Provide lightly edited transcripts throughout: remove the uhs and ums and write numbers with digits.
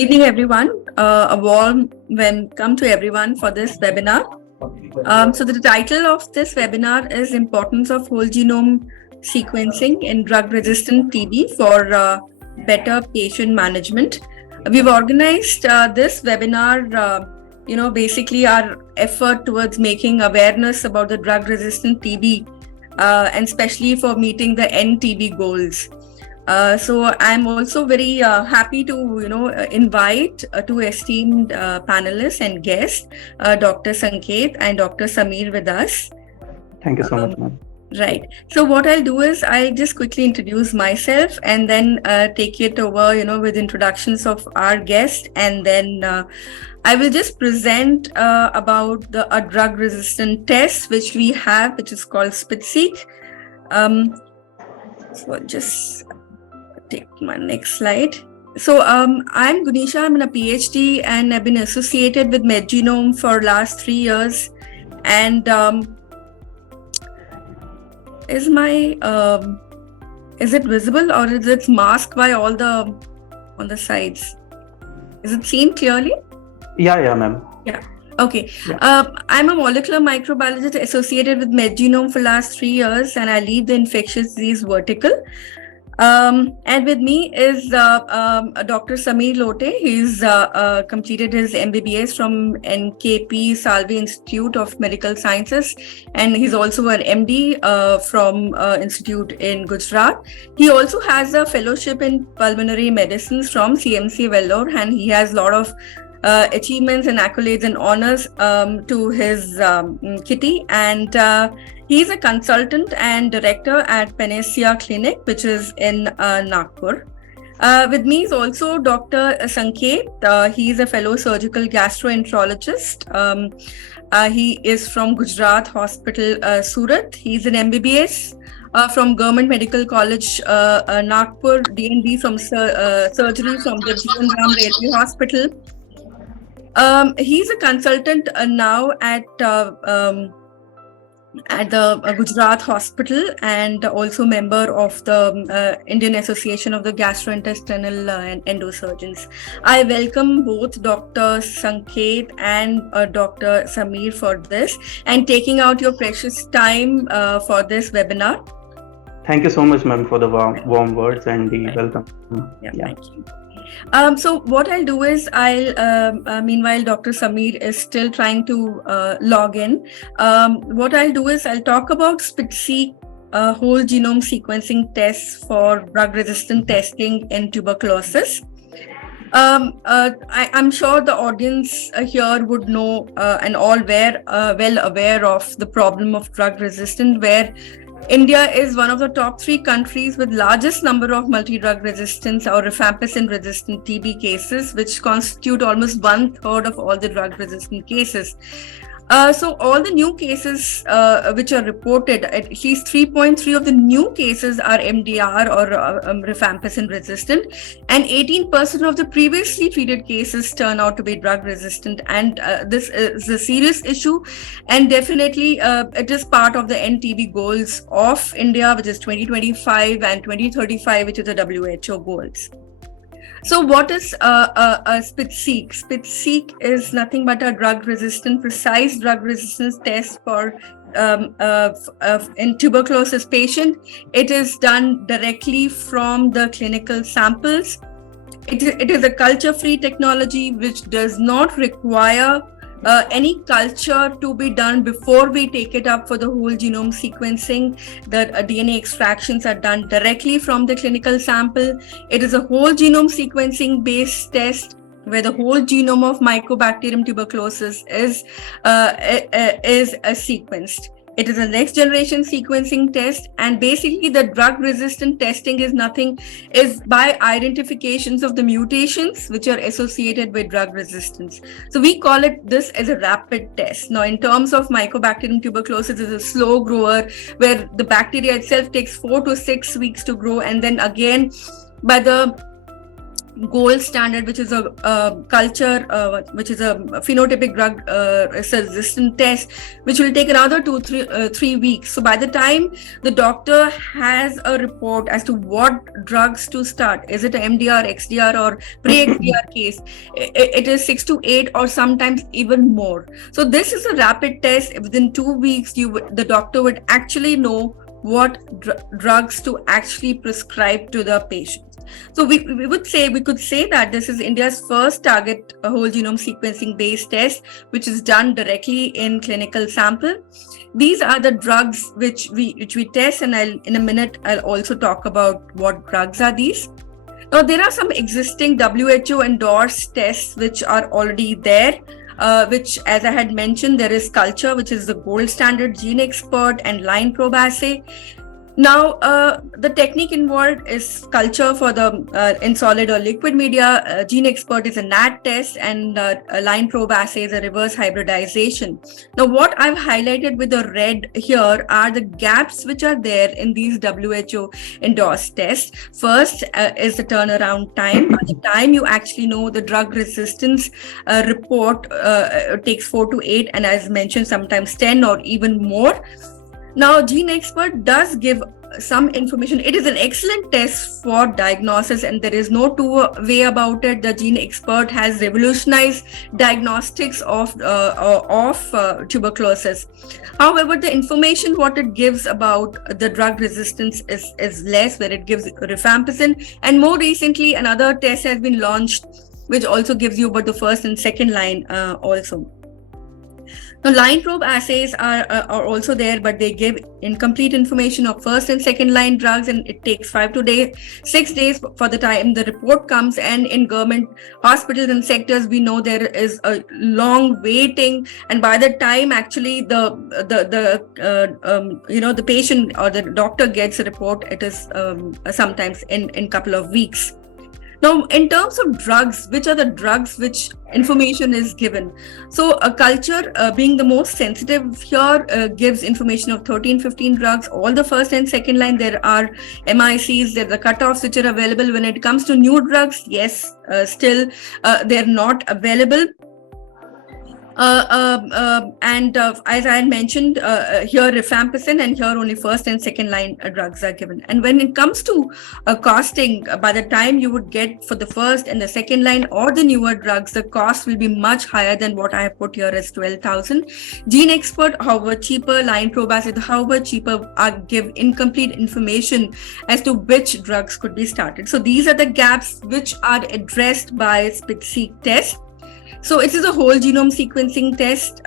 evening, everyone. A warm welcome to everyone for this webinar. So the title of this webinar is Importance of Whole Genome Sequencing in Drug-Resistant TB for Better Patient Management. We've organized this webinar, basically our effort towards making awareness about the drug-resistant TB and especially for meeting the NTB goals. So I'm also very happy to, invite two esteemed panelists and guests, Dr. Sanket and Dr. Sameer with us. Thank you so much, ma'am. Right. So what I'll do is I'll just quickly introduce myself and then take it over, with introductions of our guest, and then I will just present about a drug-resistant test which we have, which is called SpitSeq. So just take my next slide. So I'm Gunisha. I'm in a PhD and I've been associated with Genome for last 3 years. And is it visible or is it masked by all on the sides? Is it seen clearly? Yeah, ma'am. Yeah. Okay. Yeah. I'm a molecular microbiologist associated with Genome for last 3 years, and I lead the infectious disease vertical. And with me is Dr. Sameer Lote. He's completed his MBBS from NKP Salve Institute of Medical Sciences, and he's also an MD from Institute in Gujarat. He also has a fellowship in pulmonary medicines from CMC Vellore, and he has a lot of achievements and accolades and honors to his kitty, and he's a consultant and director at Panellists Clinic, which is in Nagpur. With me is also Dr. Sanket. He is a fellow surgical gastroenterologist. He is from Gujarat Hospital, Surat. He's an MBBS from Government Medical College, Nagpur, DNB from surgery from the Genome Railway Hospital. He's a consultant now at the Gujarat Hospital, and also member of the Indian Association of the Gastrointestinal and Endosurgeons. I welcome both Dr. Sanket and Dr. Sameer for this and taking out your precious time for this webinar. Thank you so much, ma'am, for the warm words and the welcome. Yeah, thank you. So what I'll do is meanwhile Dr. Sameer is still trying to log in. What I'll do is I'll talk about SpitSeq whole genome sequencing tests for drug-resistant testing in tuberculosis. I'm sure the audience here would know and all well aware of the problem of drug-resistant, where India is one of the top 3 countries with largest number of multi-drug resistance or rifampicin-resistant TB cases, which constitute almost 1/3 of all the drug-resistant cases. So all the new cases which are reported, at least 3.3 of the new cases are MDR or rifampicin resistant, and 18% of the previously treated cases turn out to be drug resistant. And this is a serious issue, and definitely it is part of the NTB goals of India, which is 2025, and 2035, which is the WHO goals. So what is SpitSeq? SpitSeq is nothing but a precise drug resistance test for in tuberculosis patient. It is done directly from the clinical samples. It is a culture-free technology which does not require any culture to be done before we take it up for the whole genome sequencing. The DNA extractions are done directly from the clinical sample. It is a whole genome sequencing based test where the whole genome of Mycobacterium tuberculosis is sequenced. It is a next generation sequencing test, and basically the drug resistant testing is by identifications of the mutations which are associated with drug resistance. So we call this as a rapid test. Now, in terms of Mycobacterium tuberculosis, is a slow grower where the bacteria itself takes 4 to 6 weeks to grow, and then again by the gold standard, which is a culture, which is a phenotypic drug resistant test, which will take another 3 weeks. So by the time the doctor has a report as to what drugs to start, is it an MDR, XDR, or pre-XDR case, it is 6 to 8 or sometimes even more. So this is a rapid test. Within 2 weeks, the doctor would actually know what drugs to actually prescribe to the patient. So we could say that this is India's first target whole genome sequencing based test, which is done directly in clinical sample. These are the drugs which we test, and in a minute I'll also talk about what drugs are these. Now there are some existing WHO endorsed tests which are already there. Which, as I had mentioned, there is culture, which is the gold standard, Gene Expert, and line probe assay. Now, the technique involved is culture for the in solid or liquid media. Gene Expert is a NAT test, and line probe assay is a reverse hybridization. Now, what I've highlighted with the red here are the gaps which are there in these WHO endorsed tests. First is the turnaround time. By the time you actually know the drug resistance report, it takes 4 to 8, and as mentioned, sometimes 10 or even more. Now, Gene Expert does give some information. It is an excellent test for diagnosis, and there is no two-way about it. The Gene Expert has revolutionized diagnostics of tuberculosis. However, the information what it gives about the drug resistance is less, where it gives rifampicin, and more recently another test has been launched which also gives you about the first and second line also. Now, line probe assays are also there, but they give incomplete information of first and second line drugs, and it takes 6 days for the time the report comes. And in government hospitals and sectors, we know there is a long waiting, and by the time actually the patient or the doctor gets a report, it is sometimes in couple of weeks. Now, in terms of drugs, which are the drugs which information is given? So a culture being the most sensitive here gives information of 13-15 drugs. All the first and second line, there are MICs, there are the cutoffs which are available. When it comes to new drugs, yes, still they're not available. And as I had mentioned, here rifampicin, and here only first and second line drugs are given. And when it comes to costing, by the time you would get for the first and the second line or the newer drugs, the cost will be much higher than what I have put here as 12,000. Gene Expert, however, cheaper. Line probe assay, however, cheaper, give incomplete information as to which drugs could be started. So these are the gaps which are addressed by SpitSeq test. So it is a whole genome sequencing test.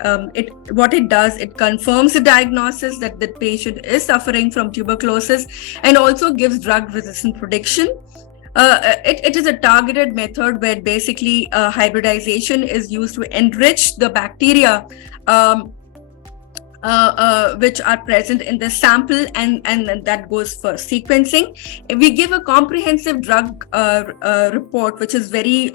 What it does, it confirms the diagnosis that the patient is suffering from tuberculosis, and also gives drug resistant prediction. It is a targeted method where basically hybridization is used to enrich the bacteria which are present in the sample, and that goes for sequencing. We give a comprehensive drug report, which is very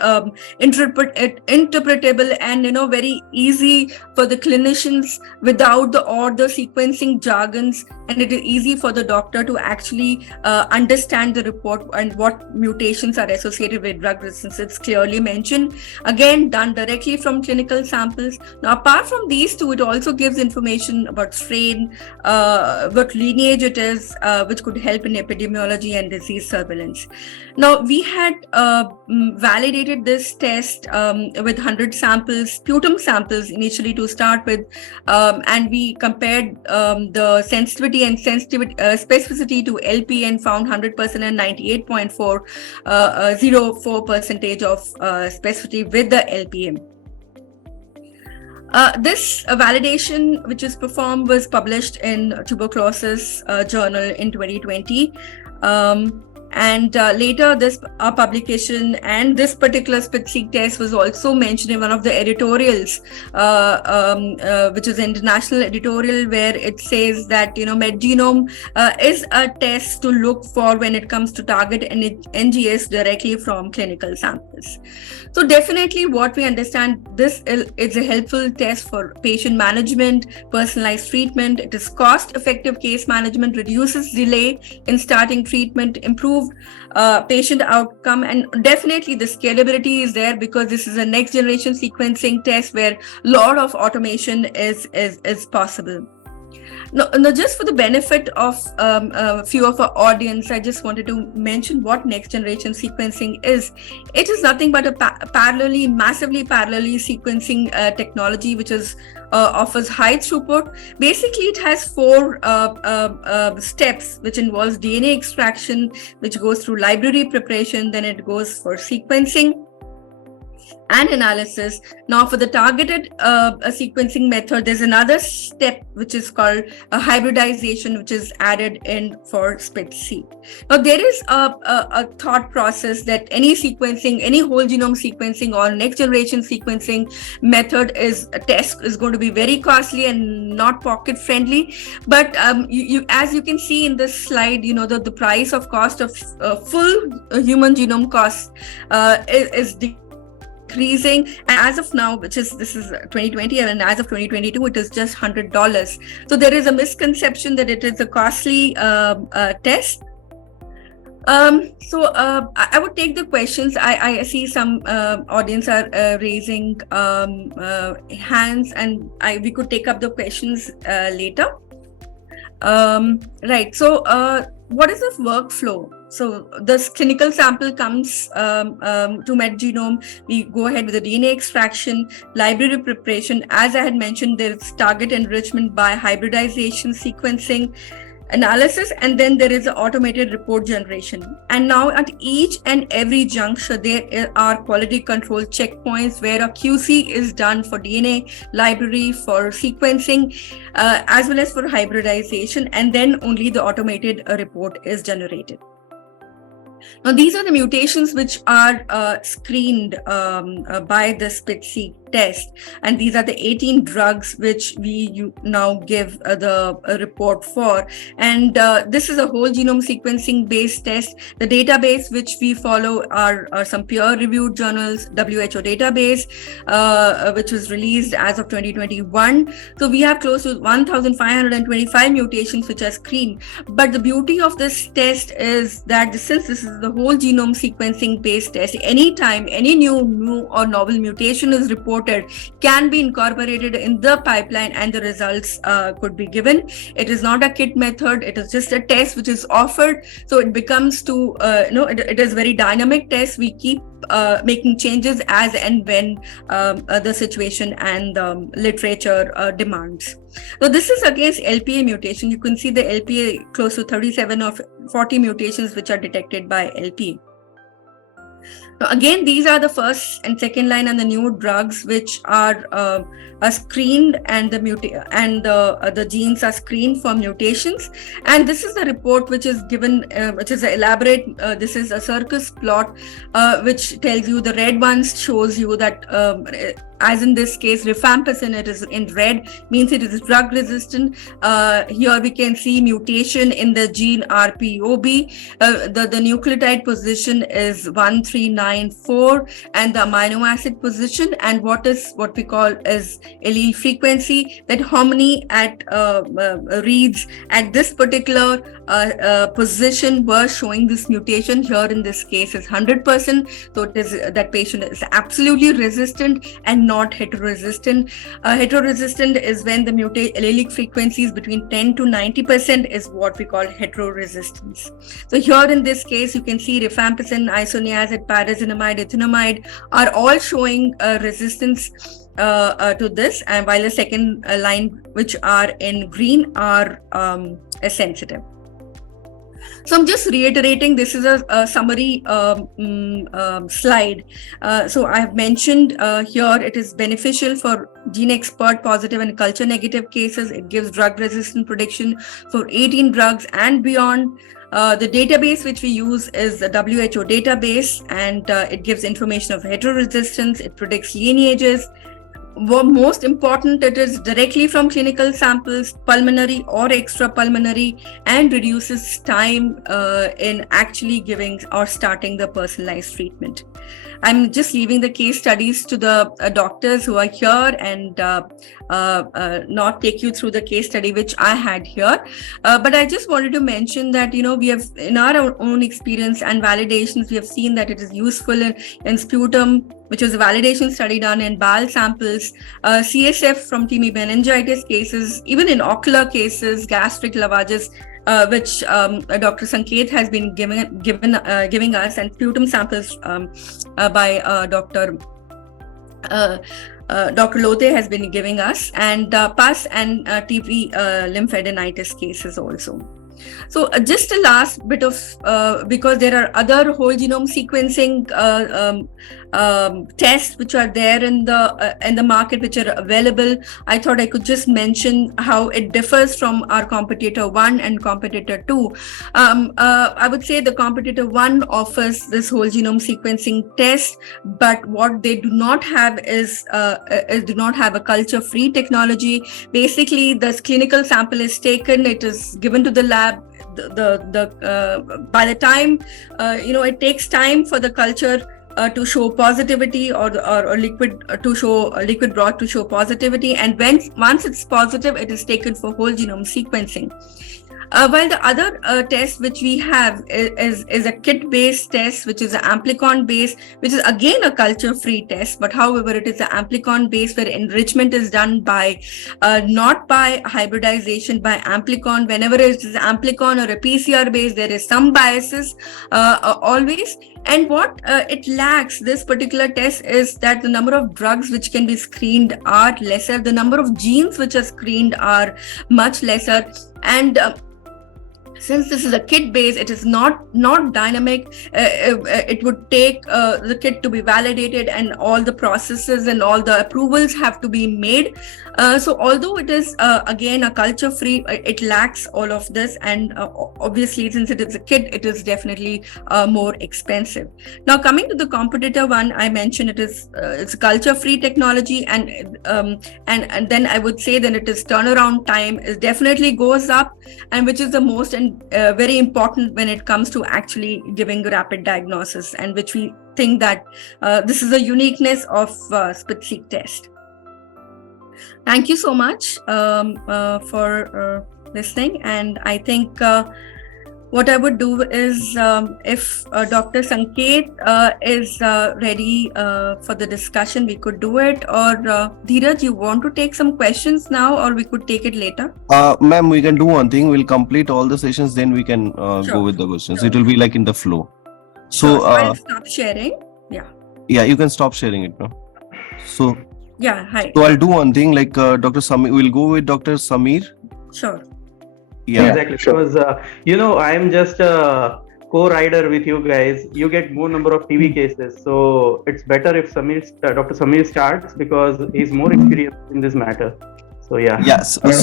interpretable and very easy for the clinicians without the sequencing jargons, and it is easy for the doctor to actually understand the report and what mutations are associated with drug resistance. It's clearly mentioned, again done directly from clinical samples. Now, apart from these two, it also gives information about strain, what lineage it is, which could help in epidemiology and disease surveillance. Now, we had validated this test with 100 samples, sputum samples initially to start with, and we compared the sensitivity and specificity to LP, and found 100% and 98.404% of specificity with the LPM. This validation, which is performed, was published in Tuberculosis journal in 2020. And later, this publication and this particular SpitSeq test was also mentioned in one of the editorials, which is an international editorial, where it says that MedGenome is a test to look for when it comes to target NGS directly from clinical samples. So definitely, what we understand, this is a helpful test for patient management, personalized treatment. It is cost-effective case management, reduces delay in starting treatment, improve improved patient outcome, and definitely the scalability is there because this is a next generation sequencing test where a lot of automation is possible. No, just for the benefit of a few of our audience, I just wanted to mention what next generation sequencing is. It is nothing but a massively parallelly sequencing technology, which is offers high throughput. Basically, it has 4 steps, which involves DNA extraction, which goes through library preparation, then it goes for sequencing and analysis. Now, for the targeted sequencing method, there's another step which is called hybridization, which is added in for SpitSeq. Now, there is a thought process that any sequencing, any whole genome sequencing or next generation sequencing method test is going to be very costly and not pocket friendly. But you as you can see in this slide, the price of cost of full human genome cost is decreasing, and as of now, this is 2020, and as of 2022 it is just $100. So there is a misconception that it is a costly test. I would take the questions. I see some audience are raising hands, and we could take up the questions later. Right, so what is the workflow? So this clinical sample comes to MedGenome. We go ahead with the DNA extraction, library preparation. As I had mentioned, there's target enrichment by hybridization, sequencing, analysis, and then there is an automated report generation. And now at each and every juncture, there are quality control checkpoints where a QC is done for DNA library, for sequencing, as well as for hybridization, and then only the automated report is generated. Now, these are the mutations which are screened by the SpitSeq test, and these are the 18 drugs which we now give the report for. And this is a whole genome sequencing based test. The database which we follow are some peer-reviewed journals, WHO database, which was released as of 2021. So we have close to 1,525 mutations which are screened. But the beauty of this test is that since this is the whole genome sequencing based test, anytime any new or novel mutation is reported, can be incorporated in the pipeline and the results could be given. It is not a kit method. It is just a test which is offered. So it becomes it is very dynamic test. We keep making changes as and when the situation and literature demands. So this is against LPA mutation. You can see the LPA close to 37 of 40 mutations which are detected by LPA. Now, again, these are the first and second line and the new drugs which are screened, and the genes are screened for mutations. And this is the report which is given, which is elaborate. This is a circus plot which tells you the red ones shows you that as in this case, rifampicin, it is in red, means it is drug resistant. Here we can see mutation in the gene RPOB. The nucleotide position is 1394, and the amino acid position, and what we call as allele frequency, that how many at reads at this particular position were showing this mutation. Here in this case is 100%. So it is that patient is absolutely resistant and not heteroresistant. Heteroresistant is when the allelic frequency is between 10 to 90% is what we call heteroresistance. So here in this case, you can see rifampicin, isoniazid, pyrazinamide, ethinomide are all showing resistance to this, and while the second line, which are in green, are sensitive. So I'm just reiterating, this is a summary slide. So I have mentioned here it is beneficial for gene expert positive and culture negative cases. It gives drug resistant prediction for 18 drugs and beyond. The database which we use is the WHO database, and it gives information of heteroresistance. It predicts lineages. most important, it is directly from clinical samples, pulmonary or extrapulmonary, and reduces time in actually giving or starting the personalized treatment. I'm just leaving the case studies to the doctors who are here and not take you through the case study which I had here. But I just wanted to mention that, we have, in our own experience and validations, we have seen that it is useful in sputum, which was a validation study done in bowel samples, CSF from TB meningitis cases, even in ocular cases, gastric lavages, which Dr. Sanket has been giving us, and sputum samples by Dr. Lothe has been giving us, and pus and TB lymphadenitis cases also. So just a last bit of, because there are other whole genome sequencing tests which are there in the market, which are available. I thought I could just mention how it differs from our competitor 1 and competitor 2. I would say the competitor 1 offers this whole genome sequencing test, but what they do not have is do not have a culture-free technology. Basically, the clinical sample is taken, it is given to the lab. By the time it takes time for the culture to show positivity, or liquid to show liquid broth to show positivity, and once it's positive, it is taken for whole genome sequencing. While the other test which we have is a kit-based test, which is an amplicon-based, which is again a culture-free test, but however it is an amplicon-based where enrichment is done by not by hybridization, by amplicon. Whenever it is amplicon or a PCR-based, there is some biases always. And what it lacks, this particular test, is that the number of drugs which can be screened are lesser. The number of genes which are screened are much lesser. And since this is a kit base, it is not dynamic. It would take the kit to be validated, and all the processes and all the approvals have to be made. So although it is again a culture free, it lacks all of this, and obviously since it is a kit, it is definitely more expensive. Now coming to the competitor 1, I mentioned it's a culture free technology, and then I would say that it is turnaround time is definitely goes up, and which is the most very important when it comes to actually giving rapid diagnosis, and which we think that this is a uniqueness of SpitSeq test. Thank you so much for listening, and I think what I would do is, if Dr. Sanket is ready for the discussion, we could do it. Or Dheeraj, you want to take some questions now, or we could take it later? Ma'am, we can do one thing. We'll complete all the sessions, then we can go with the questions. Sure. It will be like in the flow. So I'll stop sharing. Yeah, you can stop sharing it now. So yeah, hi. So I'll do one thing, like Dr. Samir. We'll go with Dr. Samir. Sure. Yeah, exactly. Sure. Because I'm just a co-rider with you guys. You get more number of TB cases, so it's better if Dr. Samir starts, because he's more experienced in this matter. So yeah. Yes. That's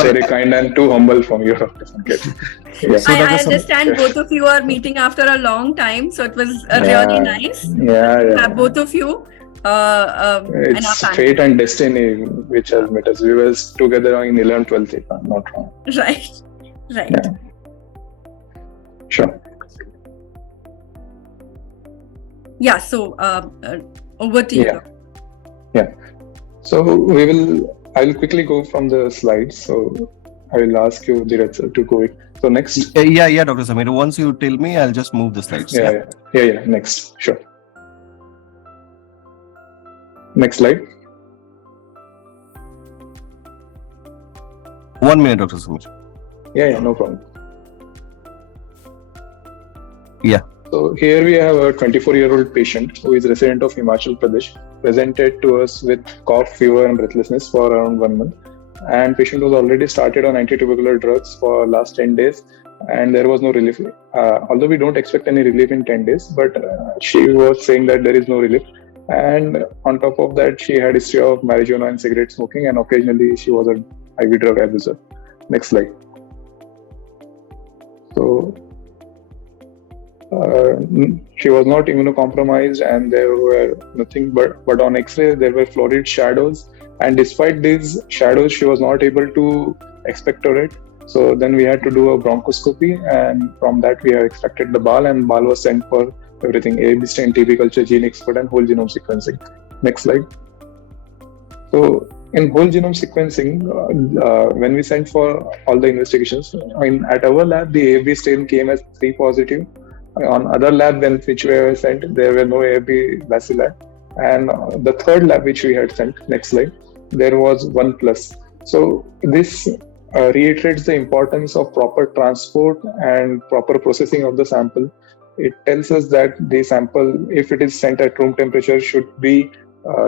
very kind and too humble from you, Dr. Sanket. Yeah. So I understand both of you are meeting after a long time, so it was really nice to have both of you. It's fate and destiny which has met us. We were together in 11th, 12th, if I'm not wrong. Right. Yeah. Sure. Yeah, so over to you. Yeah. So I'll quickly go from the slides. So I will ask you, Dheeraj sir, to go. So next. Yeah, Dr. Samir. Once you tell me, I'll just move the slides. Yeah. Next. Sure. Next slide. 1 minute, Dr. Samir. Yeah, no problem. Yeah. So here we have a 24-year-old patient who is resident of Himachal Pradesh, presented to us with cough, fever and breathlessness for around 1 month. And patient was already started on anti-tubercular drugs for last 10 days, and there was no relief. Although we don't expect any relief in 10 days, but she was saying that there is no relief. And on top of that, she had history of marijuana and cigarette smoking, and occasionally she was an IV drug abuser. Next slide. So She was not immunocompromised, and there were nothing but on X-ray there were florid shadows. And despite these shadows, she was not able to expectorate. So then we had to do a bronchoscopy, and from that we have extracted the ball, and ball was sent for everything: AB stain, TB culture, gene expert, and whole genome sequencing. Next slide. So in whole genome sequencing, when we sent for all the investigations, at our lab the AB stain came as 3 positive. On other lab which we have sent, there were no AB bacilli. And the third lab which we had sent, next slide, there was 1 plus. So this reiterates the importance of proper transport and proper processing of the sample. It tells us that the sample, if it is sent at room temperature, should be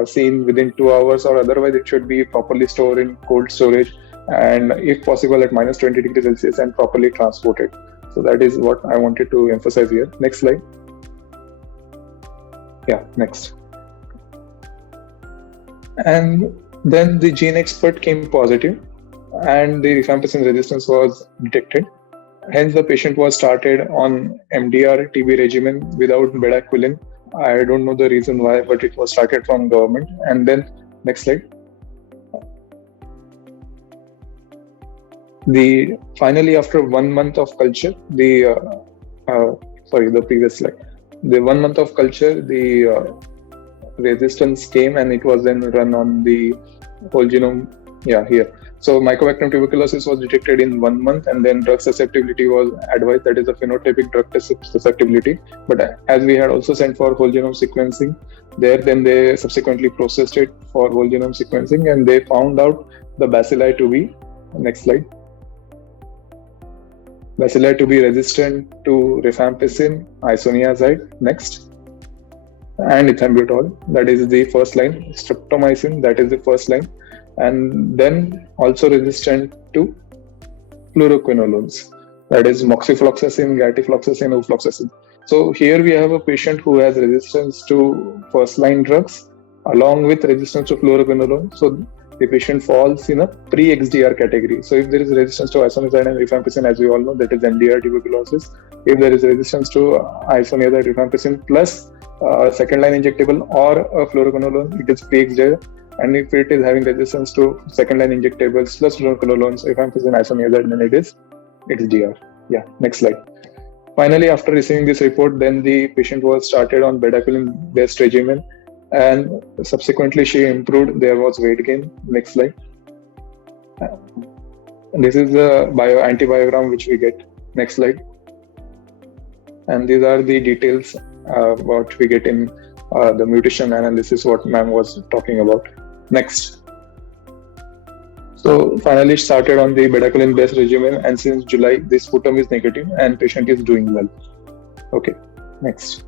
seen within 2 hours, or otherwise it should be properly stored in cold storage, and if possible at minus 20 degrees Celsius, and properly transported. So that is what I wanted to emphasize here. Next slide. Yeah, next. And then the gene expert came positive, and the rifampicin resistance was detected. Hence, the patient was started on MDR TB regimen without bedaquiline. I don't know the reason why, but it was started from government. And then, next slide. Finally, after 1 month of culture, the previous slide. The 1 month of culture, the resistance came, and it was then run on the whole genome. Yeah, here. So Mycobacterium tuberculosis was detected in 1 month, and then drug susceptibility was advised, that is a phenotypic drug susceptibility. But as we had also sent for whole genome sequencing, then they subsequently processed it for whole genome sequencing, and they found out the bacilli to be, next slide, bacilli to be resistant to rifampicin, isoniazid, next, and ethambutol, that is the first line, streptomycin, that is the first line, and then also resistant to fluoroquinolones, that is moxifloxacin, gatifloxacin, ofloxacin. So here we have a patient who has resistance to first line drugs along with resistance to fluoroquinolone. So the patient falls in a pre-XDR category. So if there is resistance to isoniazid and rifampicin, as we all know, that is MDR tuberculosis. If there is resistance to isoniazid, rifampicin plus second line injectable or a fluoroquinolone, it is pre-XDR. And if it is having resistance to second line injectables plus fluoroquinolones, rifampicin, isoniazid, then it is XDR. Yeah, next slide. Finally, after receiving this report, then the patient was started on bedaquiline-based regimen, and subsequently she improved. There was weight gain. Next slide. This is the antibiogram which we get. Next slide. And these are the details what we get in the mutation analysis, what ma'am was talking about. Next. So finally started on the bedaquiline-based regimen, and since July, this sputum is negative and patient is doing well. Okay, next.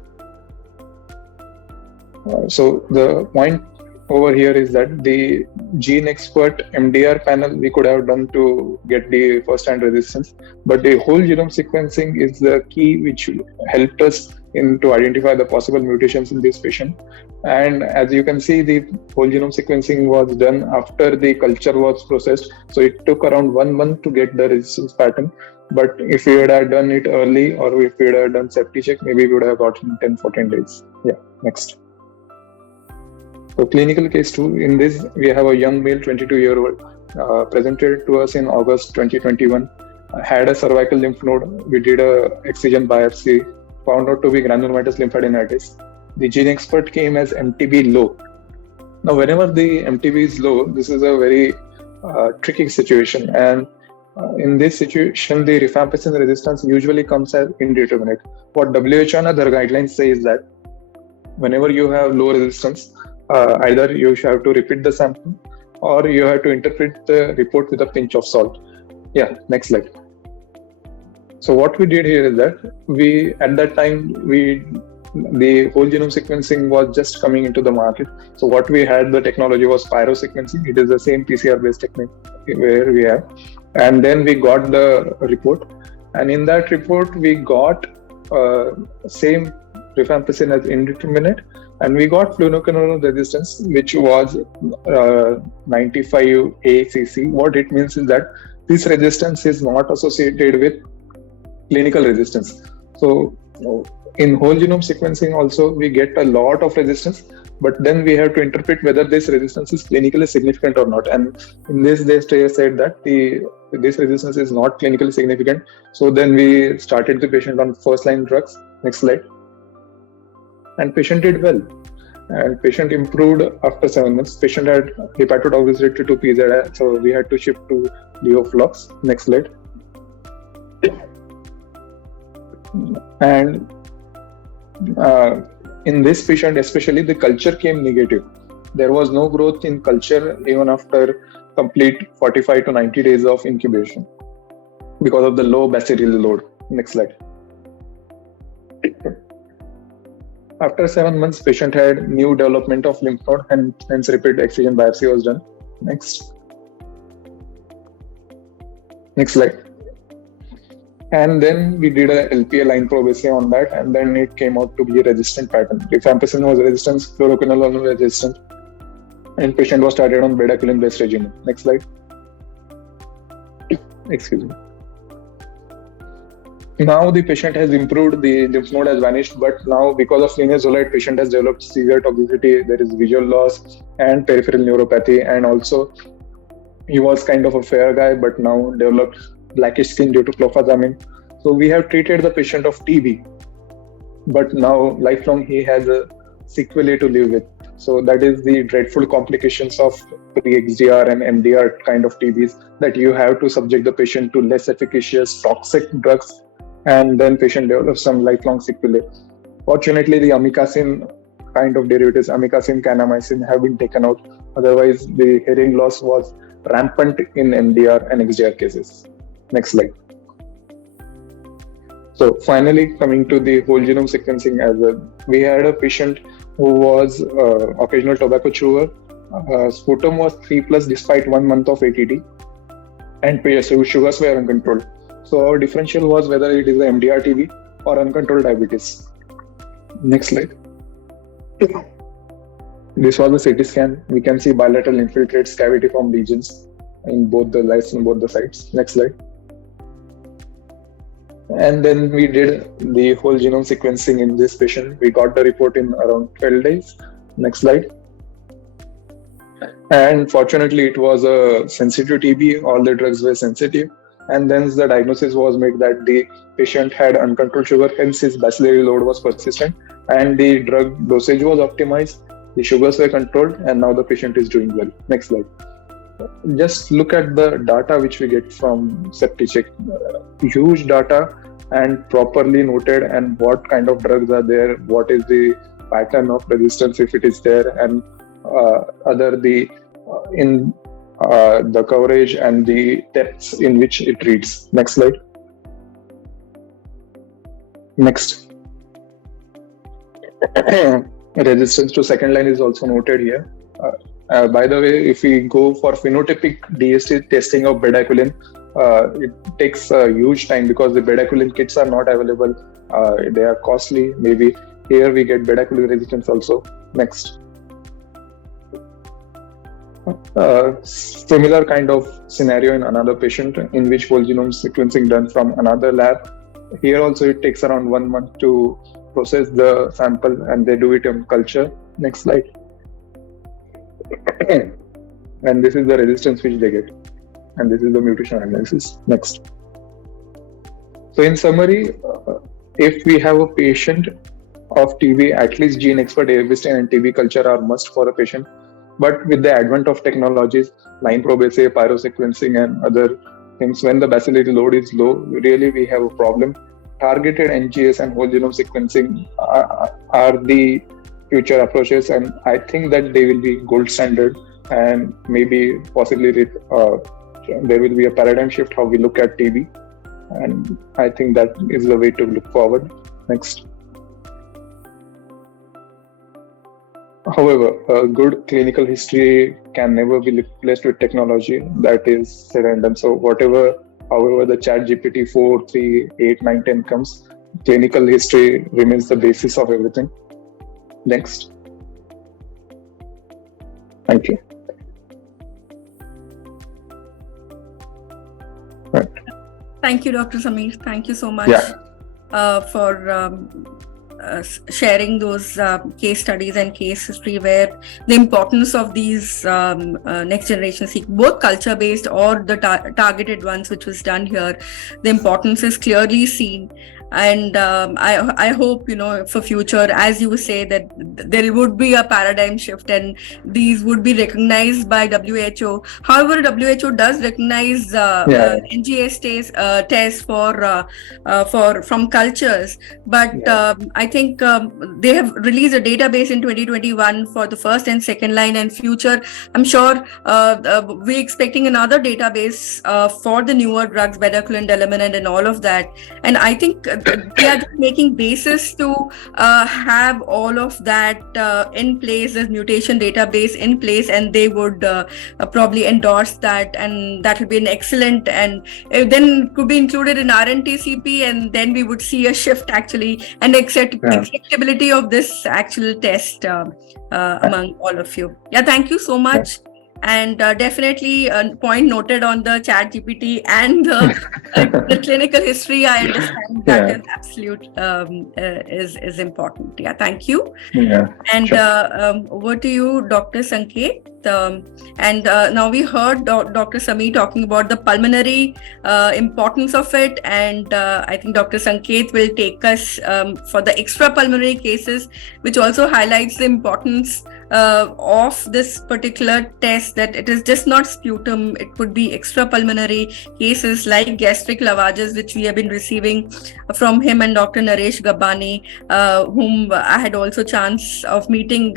So the point over here is that the gene expert MDR panel we could have done to get the first-hand resistance, but the whole genome sequencing is the key which helped us to identify the possible mutations in this patient. And as you can see, the whole genome sequencing was done after the culture was processed. So it took around 1 month to get the resistance pattern. But if we had done it early, or if we had done SpitSeq, maybe we would have gotten 10-14 days. Yeah, next. So clinical case 2, in this we have a young male, 22-year-old, presented to us in August 2021, had a cervical lymph node. We did a excision biopsy, found out to be granulomatous lymphadenitis. The gene expert came as MTB low. Now, whenever the MTB is low, this is a very tricky situation. And in this situation, the rifampicin resistance usually comes as indeterminate. What WHO and other guidelines say is that whenever you have low resistance, either you have to repeat the sample or you have to interpret the report with a pinch of salt. Yeah, next slide. So what we did here is that at that time, the whole genome sequencing was just coming into the market. So what we had, the technology was pyro sequencing. It is the same PCR-based technique where we have. And then we got the report. And in that report, we got same rifampicin as indeterminate. And we got fluoroquinolone resistance, which was 95 ACC. What it means is that this resistance is not associated with clinical resistance. So In whole genome sequencing also, we get a lot of resistance, but then we have to interpret whether this resistance is clinically significant or not. And in this, they said that this resistance is not clinically significant. So then we started the patient on first-line drugs. Next slide. And patient did well. And patient improved after 7 months. Patient had hepatotoxicity to PZ, so we had to shift to Leoflox. Next slide. And in this patient especially, the culture came negative. There was no growth in culture even after complete 45 to 90 days of incubation because of the low bacterial load. Next slide. After 7 months, patient had new development of lymph node and hence repeat excision biopsy was done. Next. Next slide. And then we did a LPA line probe assay on that, and then it came out to be a resistant pattern. Rifampicin was resistant, fluoroquinolone was resistant, and patient was started on bedaquiline based regimen. Next slide. Excuse me. Now the patient has improved, the lymph node has vanished, but now because of linezolide, patient has developed severe toxicity. There is visual loss and peripheral neuropathy, and also he was kind of a fair guy, but now developed blackish skin due to clofazamine. So we have treated the patient of TB, but now lifelong he has a sequelae to live with. So that is the dreadful complications of pre-XDR and MDR kind of TBs, that you have to subject the patient to less efficacious toxic drugs, and then patient develops some lifelong sequelae. Fortunately, the amikacin kind of derivatives, amikacin, kanamycin, have been taken out. Otherwise, the hearing loss was rampant in MDR and XDR cases. Next slide. So finally, coming to the whole genome sequencing as well, we had a patient who was occasional tobacco chewer. Sputum was 3+ despite 1 month of ATD, and sugars were uncontrolled. So our differential was whether it is the MDR TB or uncontrolled diabetes. Next slide. This was the CT scan. We can see bilateral infiltrates, cavity-form lesions in both the lights and both the sides. Next slide. And then we did the whole genome sequencing in this patient. We got the report in around 12 days. Next slide. And fortunately, it was a sensitive TB. All the drugs were sensitive. And then the diagnosis was made that the patient had uncontrolled sugar, hence his bacillary load was persistent, and the drug dosage was optimized, the sugars were controlled, and now the patient is doing well. Next slide. Just look at the data which we get from SpitSeq. Huge data and properly noted, and what kind of drugs are there, what is the pattern of resistance if it is there, and the coverage and the depths in which it reads. Next slide. Next. Resistance to second line is also noted here. By the way, if we go for phenotypic DST testing of bedaquiline, it takes a huge time because the bedaquiline kits are not available. They are costly. Maybe here we get bedaquiline resistance also. Next. Similar kind of scenario in another patient in which whole genome sequencing done from another lab. Here also it takes around 1 month to process the sample, and they do it in culture. Next slide. And this is the resistance which they get, and this is the mutation analysis. Next. So in summary, if we have a patient of TB, at least gene expert AFB and TB culture are must for a patient. But with the advent of technologies, line probe assay, pyrosequencing, and other things, when the bacillary load is low, really we have a problem. Targeted NGS and whole genome sequencing are the future approaches, and I think that they will be gold standard, and maybe possibly there will be a paradigm shift how we look at TB, and I think that is the way to look forward. Next. However, a good clinical history can never be replaced with technology. That is said and done. So however the chat GPT 4, 3, 8, 9, 10 comes, clinical history remains the basis of everything. Next. Thank you. Right. Thank you, Dr. Sameer. Thank you so much for sharing those case studies and case history where the importance of these next generation both culture based or the targeted ones which was done here, the importance is clearly seen. And I hope, for future, as you say, that there would be a paradigm shift and these would be recognized by WHO. However, WHO does recognize NGS tests from cultures, but I think they have released a database in 2021 for the first and second line, and future, I'm sure we're expecting another database for the newer drugs, bedaquiline, eminent, and all of that. And I think they are making basis to have all of that in place, this mutation database in place, and they would probably endorse that, and that will be an excellent, and then could be included in RNTCP, and then we would see a shift actually, and acceptability of this actual test among all of you. Yeah, thank you so much. And definitely a point noted on the chat GPT and the clinical history. I understand that is absolute is important. Yeah, thank you. And over to you, Dr. Sanket. And now we heard Dr. Sameer talking about the pulmonary importance of it, and I think Dr. Sanket will take us for the extrapulmonary cases, which also highlights the importance of this particular test, that it is just not sputum, it could be extrapulmonary cases like gastric lavages, which we have been receiving from him and Dr. Naresh Gabbani, whom I had also chance of meeting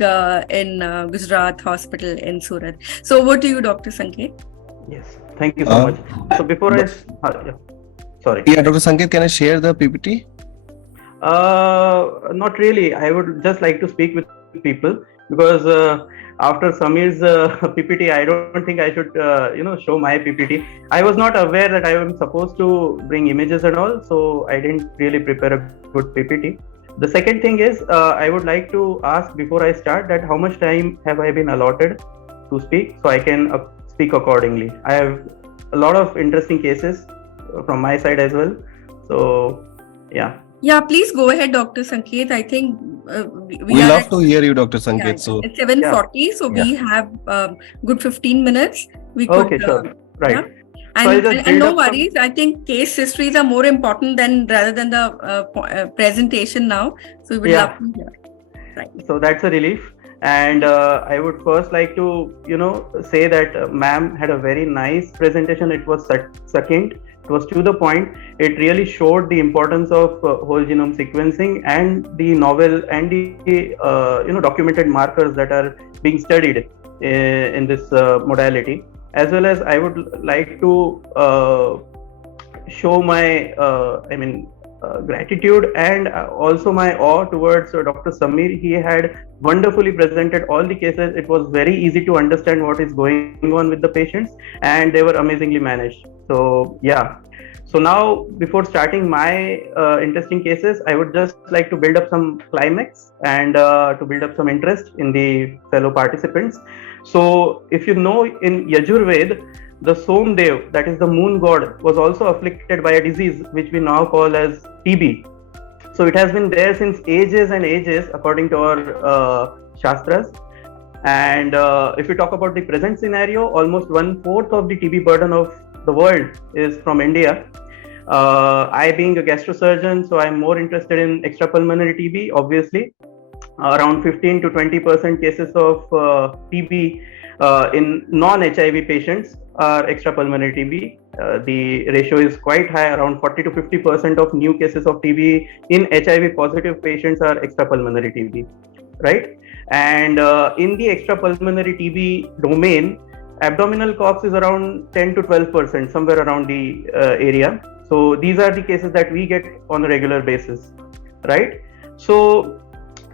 in Gujarat Hospital in Surat. So over to you, Dr. Sanket. Yes, thank you so much. So before sorry. Yeah, Dr. Sanket, can I share the PPT? Not really. I would just like to speak with people, because after Sameer's PPT, I don't think I should, show my PPT. I was not aware that I am supposed to bring images and all, so I didn't really prepare a good PPT. The second thing is, I would like to ask before I start that how much time have I been allotted to speak, so I can speak accordingly. I have a lot of interesting cases from my side as well. So, yeah. Yeah, please go ahead, Dr. Sanket. I think we love to hear you, Dr. Sanket. Yeah, so it's 7:40, so we have good 15 minutes. We could, okay, sure. Right. Yeah. And no worries. I think case histories are more important rather than the presentation now. So we would love to hear. Right. So that's a relief. And I would first like to, say that ma'am had a very nice presentation. It was succinct. It was to the point. It really showed the importance of whole genome sequencing and the novel and the documented markers that are being studied in this modality. As well as I would like to show my gratitude and also my awe towards Dr. Sameer. He had wonderfully presented all the cases. It was very easy to understand what is going on with the patients, and they were amazingly managed. So yeah. So now, before starting my interesting cases, I would just like to build up some climax and to build up some interest in the fellow participants. So if you know, in Yajurved, the Somdev, that is the moon god, was also afflicted by a disease which we now call as TB. So it has been there since ages and ages, according to our Shastras. And if we talk about the present scenario, almost 1/4 of the TB burden of the world is from India. I being a gastrosurgeon, so I'm more interested in extrapulmonary TB, obviously. Around 15 to 20% cases of TB in non-HIV patients are extrapulmonary TB. The ratio is quite high, around 40 to 50% of new cases of TB in HIV positive patients are extrapulmonary TB, right? And in the extrapulmonary TB domain, abdominal coughs is around 10 to 12%, somewhere around the area. So these are the cases that we get on a regular basis, right? So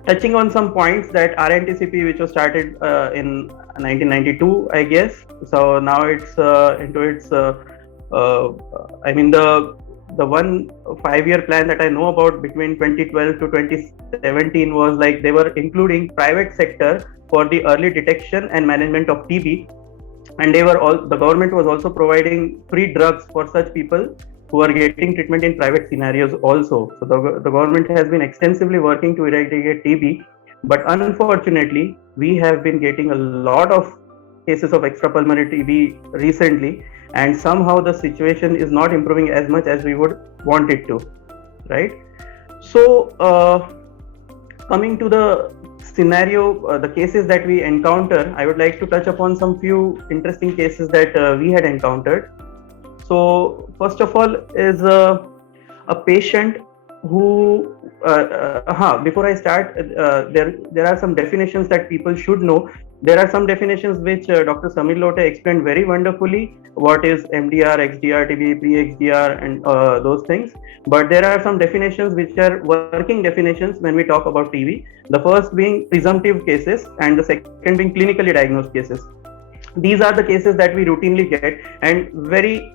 touching on some points that RNTCP, which was started in 1992, I guess. So now it's into its, the 1 5-year plan that I know about between 2012 to 2017 was like they were including private sector for the early detection and management of TB. And the government was also providing free drugs for such people who are getting treatment in private scenarios also. So the government has been extensively working to eradicate TB, but unfortunately, we have been getting a lot of cases of extrapulmonary TB recently, and somehow the situation is not improving as much as we would want it to, right? So coming to the scenario, the cases that we encounter, I would like to touch upon some few interesting cases that we had encountered. So first of all is a patient who, before I start, there are some definitions that people should know. There are some definitions which Dr. Samir Lote explained very wonderfully, what is MDR, XDR, TB, pre-XDR and those things. But there are some definitions which are working definitions when we talk about TB. The first being presumptive cases and the second being clinically diagnosed cases. These are the cases that we routinely get, and very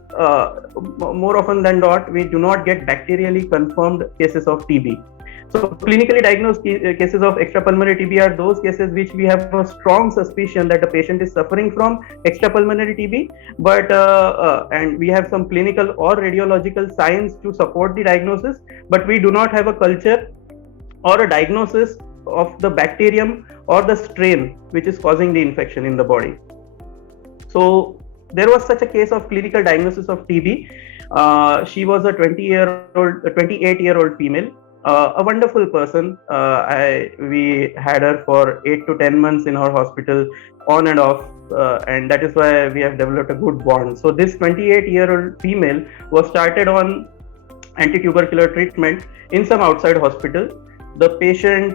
more often than not, we do not get bacterially confirmed cases of TB. So clinically diagnosed cases of extrapulmonary TB are those cases which we have a strong suspicion that the patient is suffering from extrapulmonary TB, but and we have some clinical or radiological signs to support the diagnosis, but we do not have a culture or a diagnosis of the bacterium or the strain which is causing the infection in the body. So there was such a case of clinical diagnosis of TB. She was a 28-year-old female, a wonderful person. We had her for 8 to 10 months in our hospital, on and off, and that is why we have developed a good bond. So this 28-year-old female was started on anti-tubercular treatment in some outside hospital. The patient,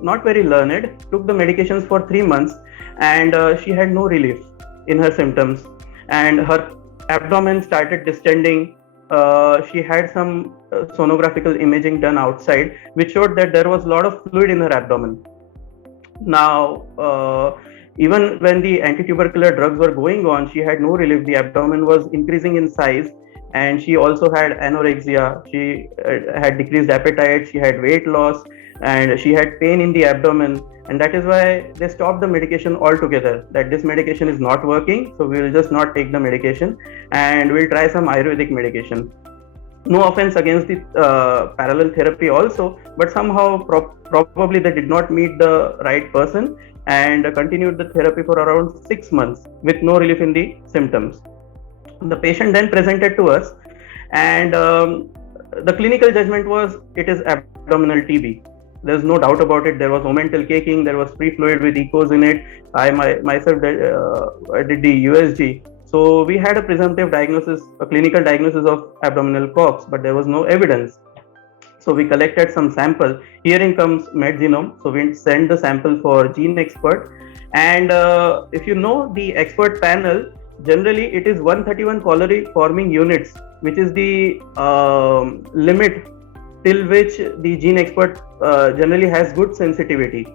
not very learned, took the medications for 3 months, and she had no relief in her symptoms, and her abdomen started distending. She had some sonographical imaging done outside, which showed that there was a lot of fluid in her abdomen. Now, even when the anti-tubercular drugs were going on, she had no relief. The abdomen was increasing in size, and she also had anorexia. She had decreased appetite, she had weight loss, and she had pain in the abdomen. And that is why they stopped the medication altogether, that this medication is not working, so we will just not take the medication and we'll try some Ayurvedic medication. No offense against the parallel therapy also, but somehow probably they did not meet the right person and continued the therapy for around 6 months with no relief in the symptoms. The patient then presented to us, and the clinical judgment was it is abdominal TB. There's no doubt about it. There was omental caking, there was free fluid with echoes in it. I myself did the USG. So we had a presumptive diagnosis, a clinical diagnosis of abdominal cocks, but there was no evidence. So we collected some sample. Herein comes Genome. So we sent the sample for gene expert. And if you know the expert panel, generally it is 131 colony forming units, which is the limit till which the gene expert generally has good sensitivity.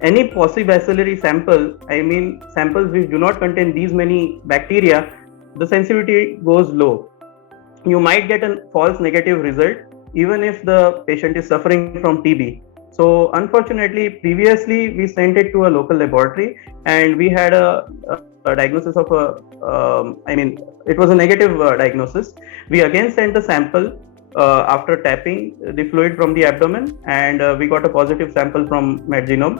Any possibacillary sample, I mean samples which do not contain these many bacteria, the sensitivity goes low. You might get a false negative result even if the patient is suffering from TB. So unfortunately, previously we sent it to a local laboratory and we had a diagnosis of it was a negative diagnosis. We again sent the sample after tapping the fluid from the abdomen, and we got a positive sample from Genome.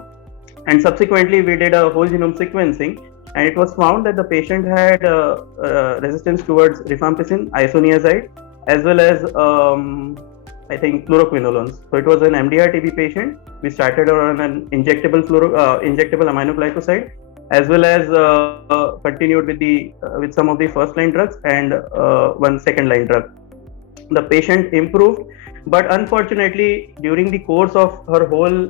And subsequently, we did a whole genome sequencing, and it was found that the patient had resistance towards rifampicin, isoniazide, as well as I think fluoroquinolones. So it was an MDR TB patient. We started on an injectable aminoglycoside, as well as continued with some of the first line drugs and one second line drug. The patient improved, but unfortunately during the course of her whole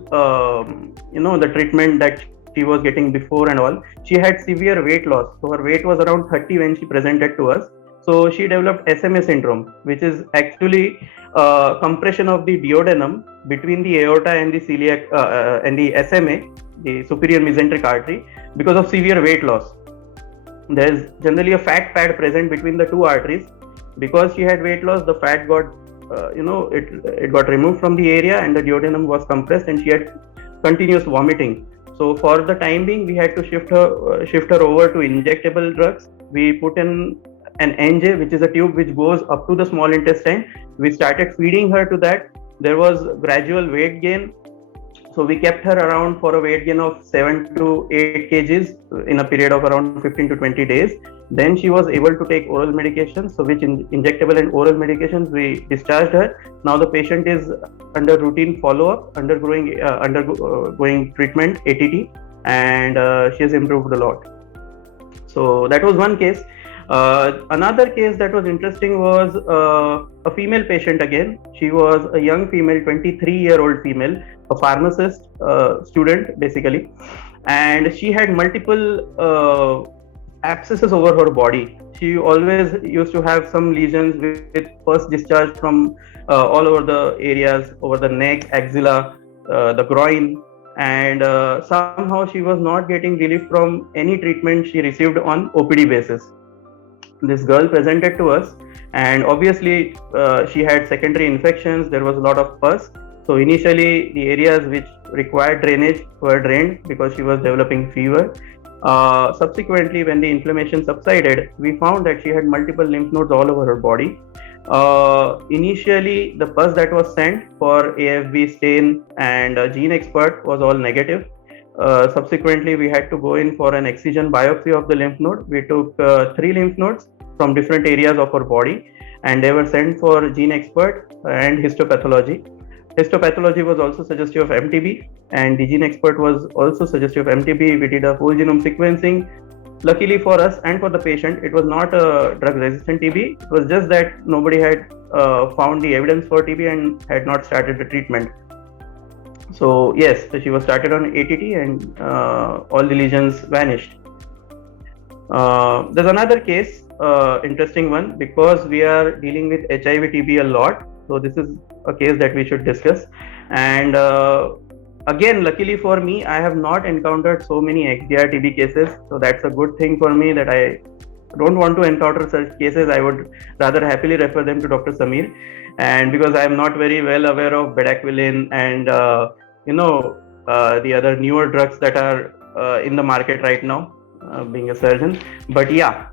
the treatment that she was getting before and all, she had severe weight loss. So her weight was around 30 when she presented to us. So she developed SMA syndrome, which is actually compression of the duodenum between the aorta and the celiac and the SMA, the superior mesenteric artery, because of severe weight loss. There is generally a fat pad present between the two arteries. Because she had weight loss, the fat got it got removed from the area and the duodenum was compressed, and she had continuous vomiting. So for the time being, we had to shift her over to injectable drugs. We put in an NJ, which is a tube which goes up to the small intestine. We started feeding her to that. There was gradual weight gain. So we kept her around for a weight gain of 7 to 8 kgs in a period of around 15 to 20 days. Then she was able to take oral medications, so which injectable and oral medications, we discharged her. Now the patient is under routine follow-up, undergoing treatment, ATT, and she has improved a lot. So that was one case. Another case that was interesting was a female patient again. She was a young female, 23-year-old female, a pharmacist student basically, and she had multiple abscesses over her body. She always used to have some lesions with pus discharge from all over the areas, over the neck, axilla, the groin, and somehow she was not getting relief from any treatment she received on OPD basis. This girl presented to us, and obviously she had secondary infections. There was a lot of pus. So initially the areas which required drainage were drained because she was developing fever. Subsequently, when the inflammation subsided, we found that she had multiple lymph nodes all over her body. Initially, the pus that was sent for AFB stain and gene expert was all negative. Subsequently, we had to go in for an excision biopsy of the lymph node. We took 3 lymph nodes from different areas of our body, and they were sent for gene expert and histopathology. Histopathology was also suggestive of MTB, and the gene expert was also suggestive of MTB. We did a whole genome sequencing. Luckily for us and for the patient, it was not a drug-resistant TB. It was just that nobody had found the evidence for TB and had not started the treatment. So yes, she was started on ATT, and all the lesions vanished. There's another case, interesting one, because we are dealing with HIV TB a lot. So this is a case that we should discuss. And again, luckily for me, I have not encountered so many XDR TB cases. So that's a good thing for me, that I don't want to encounter such cases. I would rather happily refer them to Dr. Samir. And because I am not very well aware of bedaquiline and the other newer drugs that are in the market right now, being a surgeon. But yeah,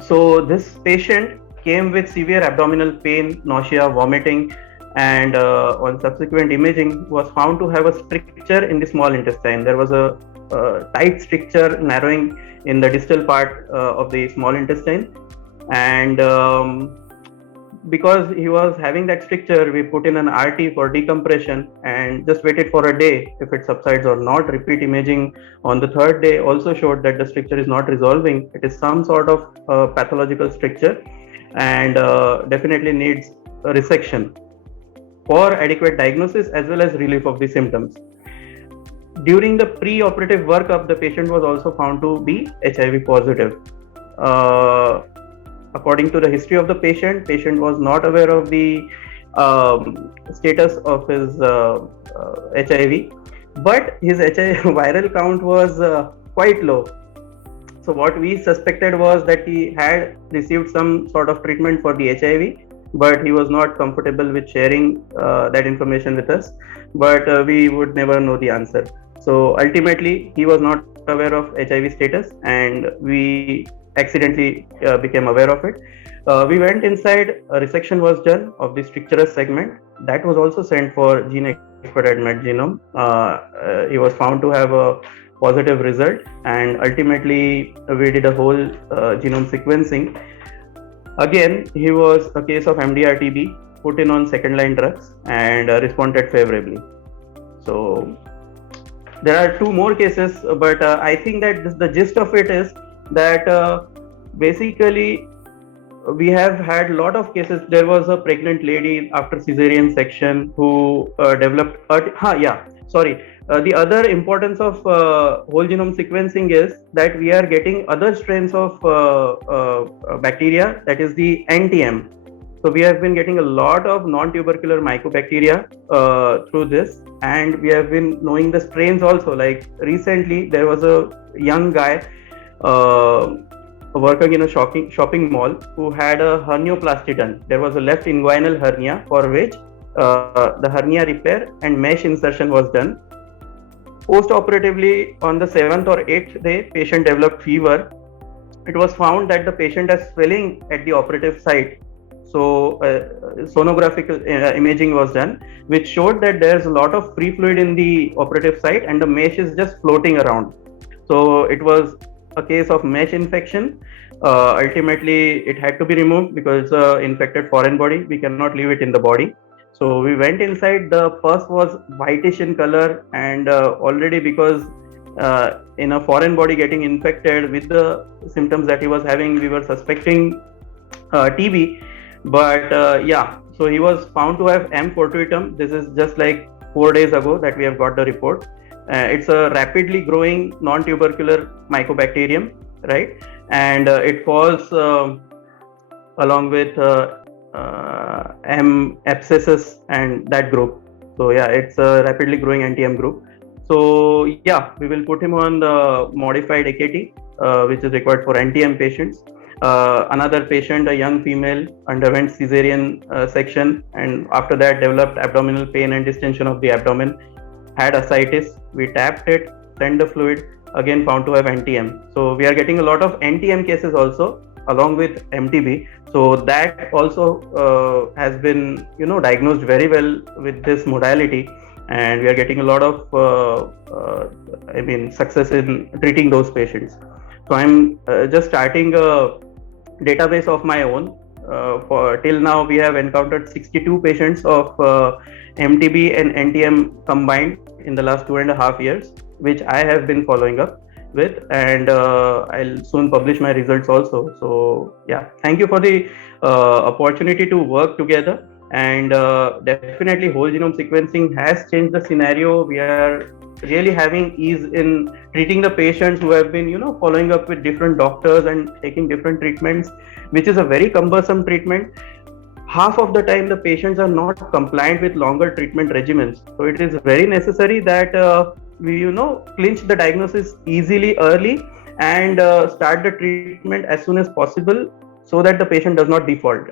so this patient came with severe abdominal pain, nausea, vomiting, and on subsequent imaging was found to have a stricture in the small intestine. There was a tight stricture narrowing in the distal part of the small intestine, and because he was having that stricture, we put in an RT for decompression and just waited for a day if it subsides or not. Repeat imaging on the 3rd day also showed that the stricture is not resolving. It is some sort of pathological stricture, and definitely needs a resection for adequate diagnosis as well as relief of the symptoms. During the pre-operative workup, the patient was also found to be HIV positive. According to the history of the patient was not aware of the status of his HIV, but his HIV viral count was quite low. So what we suspected was that he had received some sort of treatment for the HIV, but he was not comfortable with sharing that information with us, but we would never know the answer. So ultimately, he was not aware of HIV status, and we accidentally became aware of it. We went inside, a resection was done of the stricturous segment. That was also sent for gene expert at Genome. He was found to have a positive result, and ultimately we did a whole genome sequencing. Again, he was a case of MDR TB, put in on second line drugs, and responded favorably. So there are 2 more cases, but I think that the gist of it is that basically we have had a lot of cases. There was a pregnant lady after cesarean section who developed the other importance of whole genome sequencing is that we are getting other strains of bacteria, that is the NTM. So we have been getting a lot of non-tubercular mycobacteria through this, and we have been knowing the strains also. Like recently there was a young guy working in a shopping mall who had a hernioplasty done. There was a left inguinal hernia for which the hernia repair and mesh insertion was done. Post-operatively, on the 7th or 8th day, patient developed fever. it was found that the patient has swelling at the operative site. So sonographic imaging was done, which showed that there's a lot of free fluid in the operative site and the mesh is just floating around. So it was a case of mesh infection. Ultimately, it had to be removed because it's an infected foreign body. We cannot leave it in the body. So we went inside. The pus was whitish in color, and already because in a foreign body getting infected with the symptoms that he was having, we were suspecting TB. But so he was found to have M. fortuitum. This is just like 4 days ago that we have got the report. It's a rapidly growing non-tubercular mycobacterium, right? And it falls along with M. abscessus and that group. So it's a rapidly growing anti-M group. So we will put him on the modified AKT, which is required for anti-M patients. Another patient, a young female, underwent cesarean section, and after that developed abdominal pain and distension of the abdomen, had ascites. We tapped it, sent the fluid, again found to have anti-M. So we are getting a lot of anti-M cases also along with MTB. So that also has been diagnosed very well with this modality, and we are getting a lot of success in treating those patients. So I'm just starting a database of my own. For till now we have encountered 62 patients of MTB and NTM combined in the last 2.5 years, which I have been following up with, and I'll soon publish my results also. So thank you for the opportunity to work together, and definitely whole genome sequencing has changed the scenario. We are really having ease in treating the patients who have been following up with different doctors and taking different treatments, which is a very cumbersome treatment. Half of the time the patients are not compliant with longer treatment regimens, so it is very necessary that we clinch the diagnosis easily early and start the treatment as soon as possible so that the patient does not default.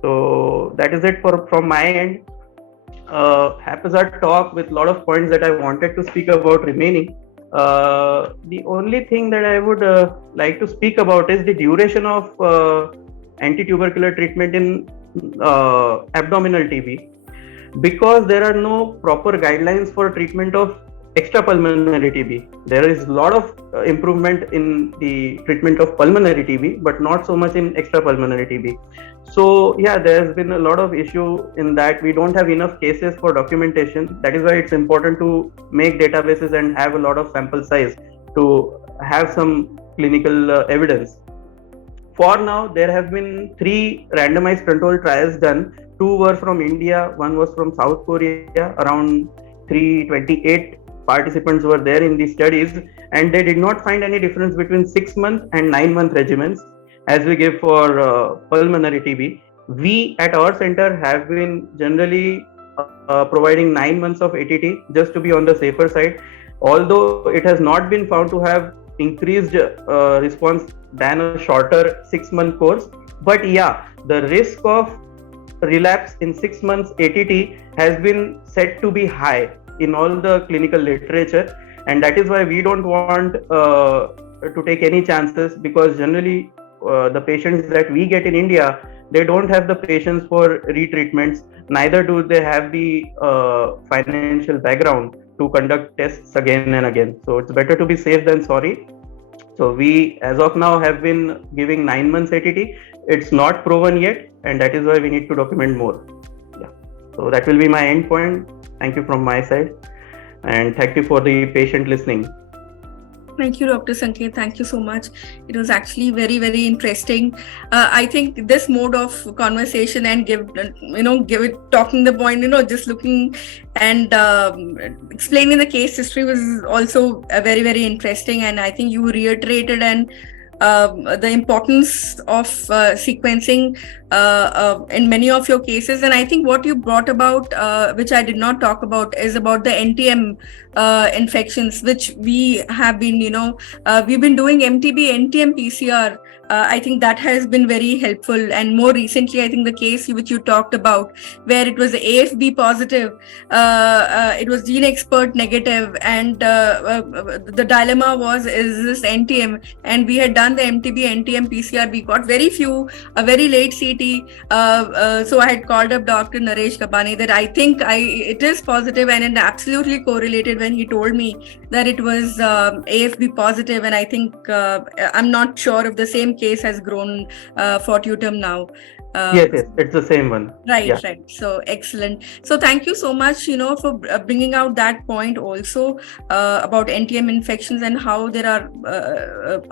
So that is it from my end. Haphazard talk with a lot of points that I wanted to speak about remaining. The only thing that I would like to speak about is the duration of anti-tubercular treatment in abdominal TB, because there are no proper guidelines for treatment of extrapulmonary TB. There is a lot of improvement in the treatment of pulmonary TB, but not so much in extrapulmonary TB. So there has been a lot of issue in that we don't have enough cases for documentation. That is why it's important to make databases and have a lot of sample size to have some clinical evidence. For now, there have been 3 randomized controlled trials done. 2 were from India, 1 was from South Korea. Around 328 participants were there in these studies, and they did not find any difference between 6-month and 9-month regimens as we give for pulmonary TB. We at our center have been generally providing 9 months of ATT just to be on the safer side, although it has not been found to have increased response than a shorter 6-month course. But the risk of relapse in 6 months ATT has been said to be high in all the clinical literature, and that is why we don't want to take any chances, because generally the patients that we get in India, they don't have the patients for retreatments, neither do they have the financial background to conduct tests again and again. So it's better to be safe than sorry. So we as of now have been giving 9 months ATT. It's not proven yet, and that is why we need to document more. So that will be my end point. Thank you from my side, and thank you for the patient listening. Thank you, Dr. Sanket. Thank you so much. It was actually very, very interesting. I think this mode of conversation and talking the point, just looking and explaining the case history was also very, very interesting. And I think you reiterated the importance of sequencing in many of your cases. And I think what you brought about, which I did not talk about, is about the NTM infections, which we have been, we've been doing MTB, NTM PCR I think that has been very helpful. And more recently, I think the case which you talked about, where it was AFB positive, it was gene expert negative, and the dilemma was, is this NTM? And we had done the MTB, NTM, PCR. We got very few, a very late CT. So I had called up Dr. Naresh Kabani that I think it is positive, and it absolutely correlated when he told me that it was AFB positive. And I think I'm not sure if the same case has grown for Tutum now. Yes, it's the same one. Right. So excellent. So thank you so much, for bringing out that point also about NTM infections and how there are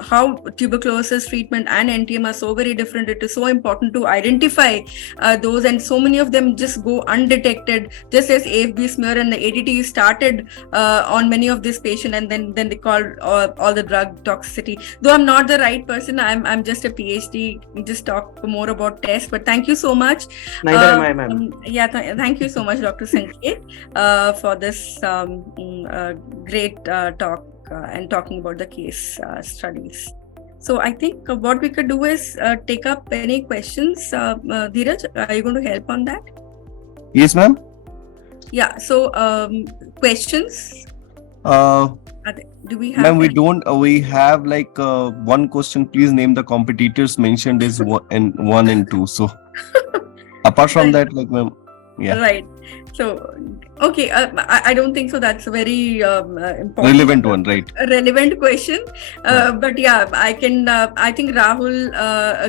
how tuberculosis treatment and NTM are so very different. It is so important to identify those, and so many of them just go undetected, just as AFB smear and the ADT started on many of these patients, and then they call all the drug toxicity. Though I'm not the right person, I'm just a PhD, just talk more about tests. But thank you so much. Neither am I, ma'am. Thank you so much, Dr. Sanket, for this great talk and talking about the case studies. So I think what we could do is take up any questions. Dheeraj, are you going to help on that? Yes, ma'am. Yeah. So questions. Do we have? Ma'am, we don't. We have like one question. Please name the competitors mentioned is 1 and 2. So apart from that, like, ma'am, yeah. Right. So okay, I don't think so. That's a very important, relevant one, right? A relevant question. But yeah, I can. I think Rahul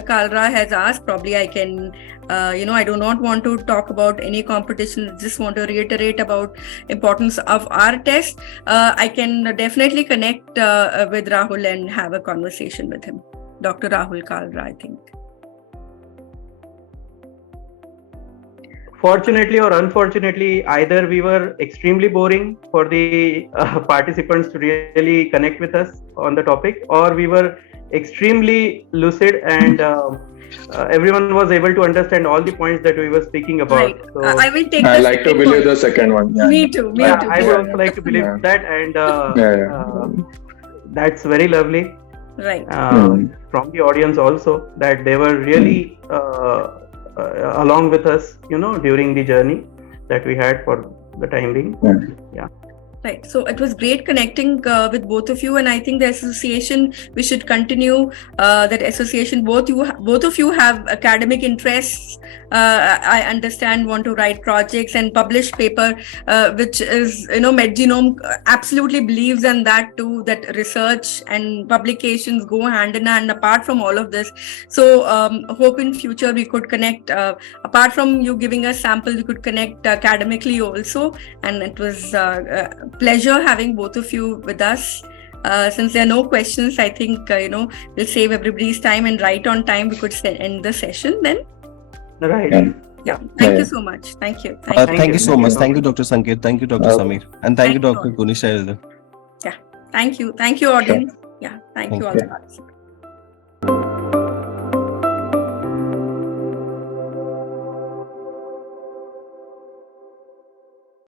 Kalra has asked. Probably I can. I do not want to talk about any competition. Just want to reiterate about importance of our test. I can definitely connect with Rahul and have a conversation with him. Dr. Rahul Kalra, I think. Fortunately or unfortunately, either we were extremely boring for the participants to really connect with us on the topic, or we were extremely lucid and everyone was able to understand all the points that we were speaking about. Right. So, I will take. I like to believe the second one. Yeah. Me too. I would also like to believe that, and that's very lovely. Right. From the audience also, that they were really along with us, during the journey that we had for the time being. Yeah. Right. So it was great connecting with both of you, and I think the association, we should continue that association. Both of you have academic interests. I understand, want to write projects and publish paper, which is, MedGenome absolutely believes in that too, that research and publications go hand in hand apart from all of this. So hope in future we could connect, apart from you giving us sample, we could connect academically also. And it was pleasure having both of you with us. Since there are no questions, I think we'll save everybody's time, and right on time we could end the session then. Right. Yeah. Thank you so much. Thank you. Thank you so much. Thank you, Dr. Sanket. Thank you, Dr. Samir. And thank you, Dr. Kunisha. Yeah. Thank you. Thank you, audience. Yeah. Thank you all.